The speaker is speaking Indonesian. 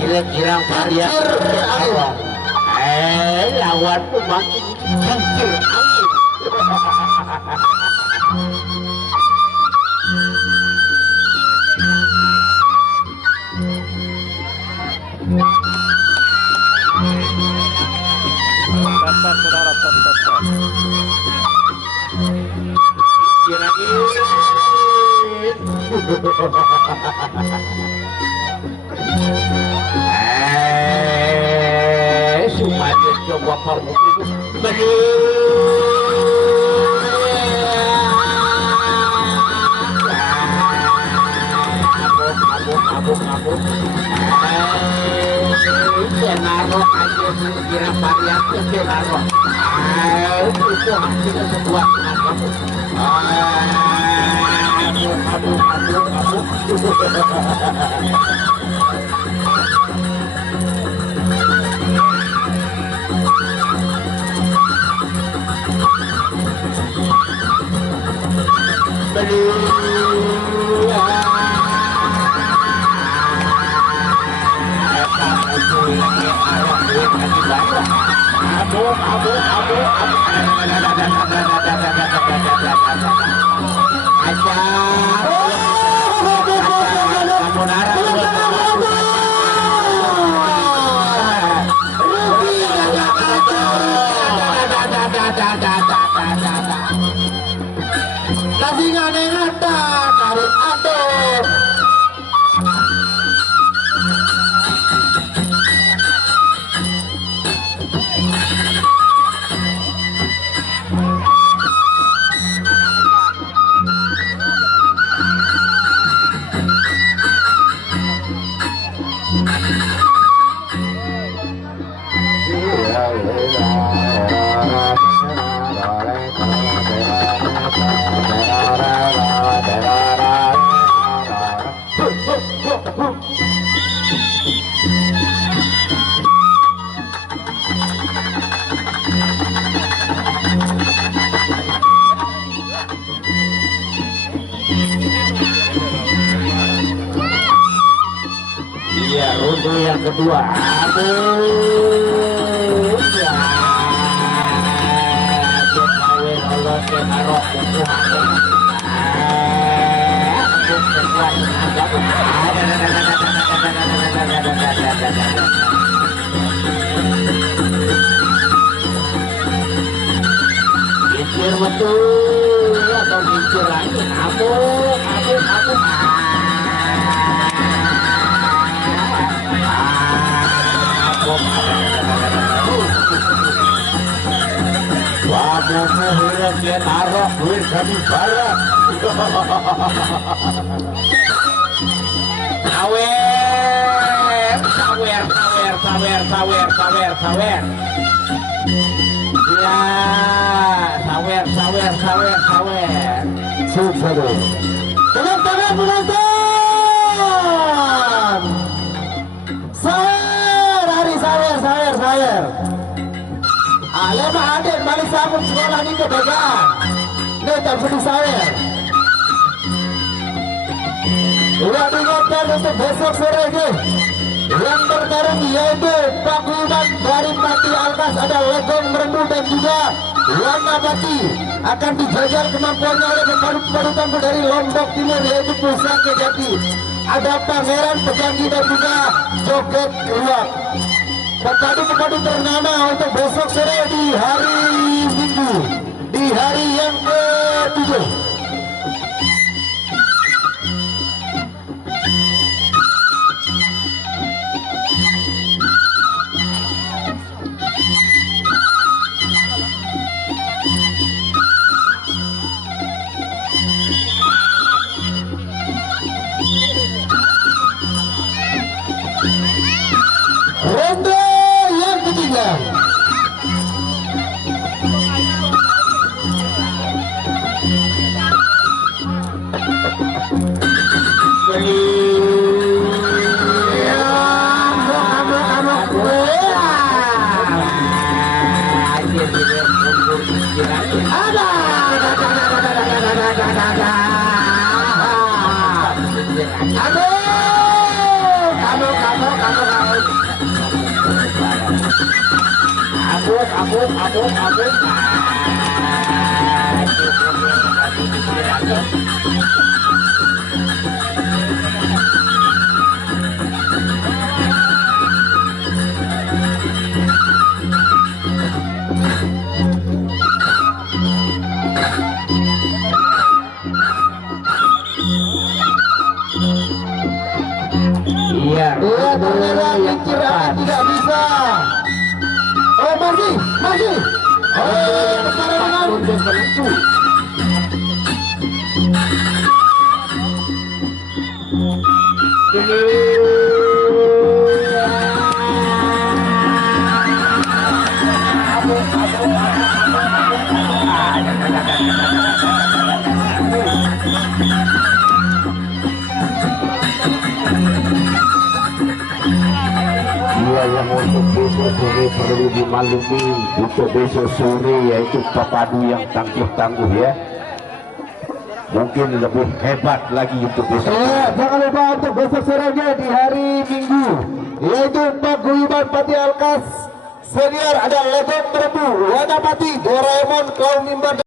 kira-kira varian lawanmu makin hancur angin. Saudara, Sumatera coba formu itu abuk senaro aja kira varian senaro itu hasilnya sebuah abuk Ronde yang kedua. Mikir betul atau mikir lagi? Aku. Dia taruh duit kami barang. Sawer. Ya, sawer. Super. Tengah penonton. Sawer. Lema adik balik sabun sekolah ini kebegaan. Ini tak sedih saya. Udah diingatkan untuk besok sore ini. Yang bertarung yaitu Pakuman dari Pati Alkas, ada Legong Merendu dan juga Wana Pati. Akan dijajar kemampuannya oleh pemadu tampil dari Lombok Timur yaitu Pusaka Jati. Ada Pangeran Pejanggi dan juga Joget Ruak. Pepadu ternama untuk besok sore di hari Minggu, di hari yang ke-7. Ronde yang ketiga. astaga. Aduh, kamu. Abus. Iya, ternyata kincir angin tidak bisa. Oh, masih. Oh, pertarungan untuk penentu. Yang untuk besok sore perlu dimaklumi, untuk besok sore yaitu pepadu yang tangguh ya, mungkin lebih hebat lagi untuk besok. Jangan lupa untuk besok sorenya di hari Minggu, yaitu Paguyuban Pati Alkas Senior ada Legend Berbu, Wanapati, Doraemon, Kaum Mimbar.